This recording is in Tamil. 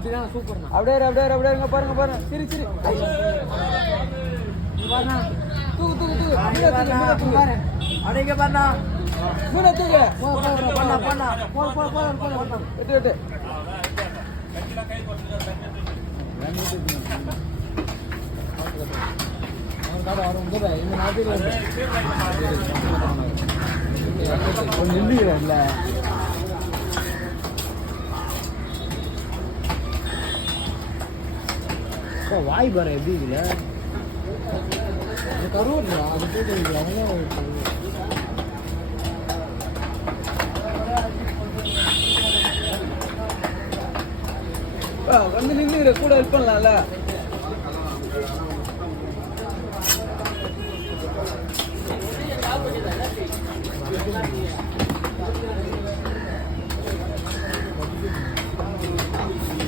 அப்படிதான் சூப்பர்ண்ணா. அப்படியே இருங்க பாருங்க சரி பாருண்ணா. தூக்கு தூக்கு தூக்கு. அப்படிங்க பாருண்ணா. மீனை தூக்கு. பண்ணா. எட்டு. இல்ல வாய் பாரு எப்படி இல்ல கருவா அது வந்து நின்று கூட ஹெல்ப் பண்ணலாம்ல.